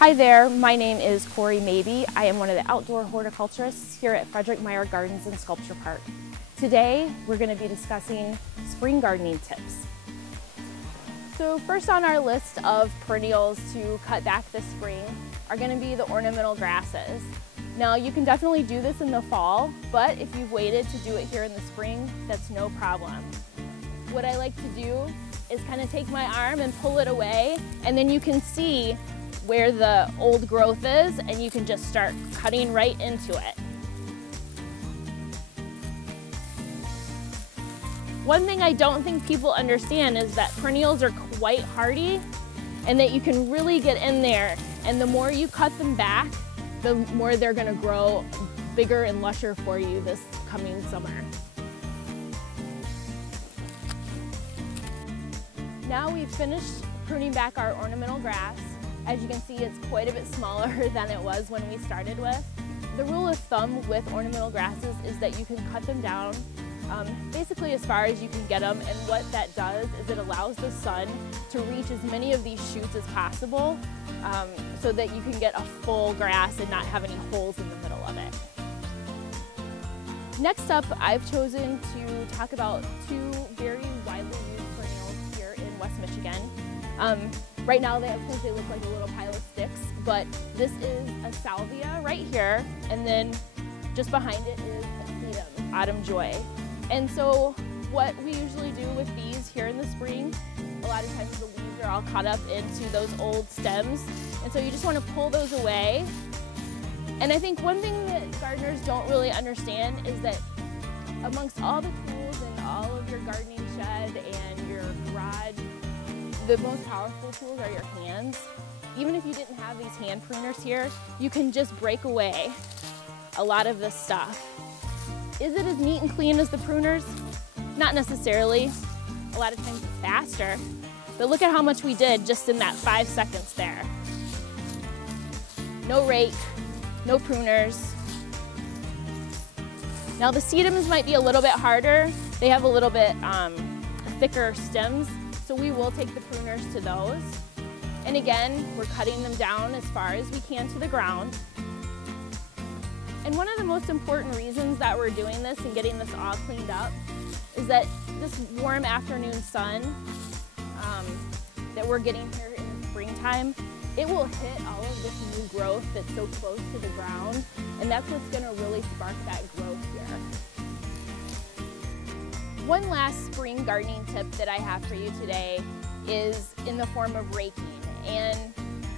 Hi there, my name is Koree Mabie. I am one of the outdoor horticulturists here at Meijer Gardens and Sculpture Park. Today, we're going to be discussing spring gardening tips. So first on our list of perennials to cut back this spring are going to be the ornamental grasses. Now you can definitely do this in the fall, but if you've waited to do it here in the spring, that's no problem. What I like to do is kind of take my arm and pull it away, and then you can see where the old growth is, and you can just start cutting right into it. One thing I don't think people understand is that perennials are quite hardy and that you can really get in there, and the more you cut them back, the more they're going to grow bigger and lusher for you this coming summer. Now we've finished pruning back our ornamental grass. As you can see, it's quite a bit smaller than it was when we started with. The rule of thumb with ornamental grasses is that you can cut them down basically as far as you can get them, and what that does is it allows the sun to reach as many of these shoots as possible so that you can get a full grass and not have any holes in the middle of it. Next up, I've chosen to talk about two very widely used perennials here in West Michigan. Right now, of course, they look like a little pile of sticks, but this is a salvia right here, and then just behind it is a sedum, autumn joy. And so what we usually do with these here in the spring, a lot of times the leaves are all caught up into those old stems, and so you just want to pull those away. And I think one thing that gardeners don't really understand is that amongst all the tools in all of your gardening shed and your garage, the most powerful tools are your hands. Even if you didn't have these hand pruners here, you can just break away a lot of this stuff. Is it as neat and clean as the pruners? Not necessarily. A lot of times it's faster. But look at how much we did just in that 5 seconds there. No rake, no pruners. Now the sedums might be a little bit harder. They have a little bit thicker stems, so we will take the pruners to those. And again, we're cutting them down as far as we can to the ground. And one of the most important reasons that we're doing this and getting this all cleaned up is that this warm afternoon sun that we're getting here in the springtime, it will hit all of this new growth that's so close to the ground, and that's what's going to really spark that growth here. One last spring gardening tip that I have for you today is in the form of raking. And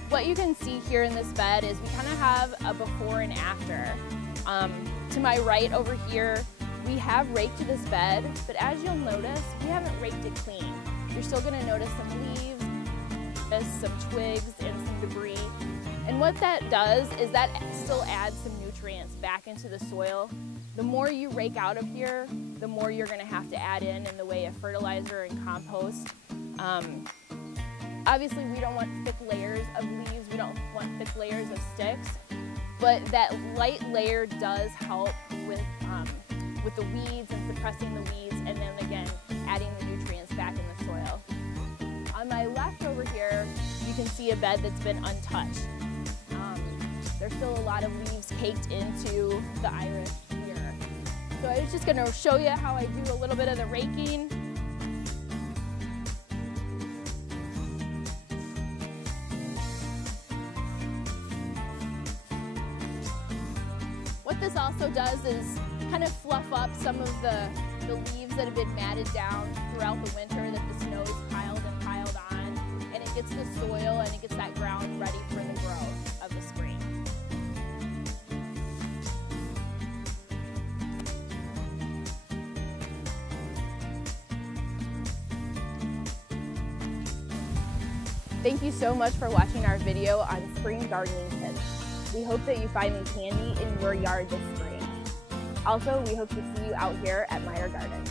what you can see here in this bed is we kind of have a before and after. To my right over here, we have raked this bed, but as you'll notice, we haven't raked it clean. You're still going to notice some leaves, some twigs, and some debris. And what that does is that still adds some nutrients back into the soil. The more you rake out of here, the more you're going to have to add in the way of fertilizer and compost. Obviously, we don't want thick layers of leaves, we don't want thick layers of sticks, but that light layer does help with the weeds and suppressing the weeds, and then again, adding the nutrients back in the soil. On my left over here, you can see a bed that's been untouched. There's still a lot of leaves caked into the iris here. So I was just going to show you how I do a little bit of the raking. What this also does is kind of fluff up some of the leaves that have been matted down throughout the winter that the snow's piled on, and it gets the soil and it gets that ground ready for the growth of the spring. Thank you so much for watching our video on spring gardening tips. We hope that you find these handy in your yard this spring. Also, we hope to see you out here at Meijer Gardens.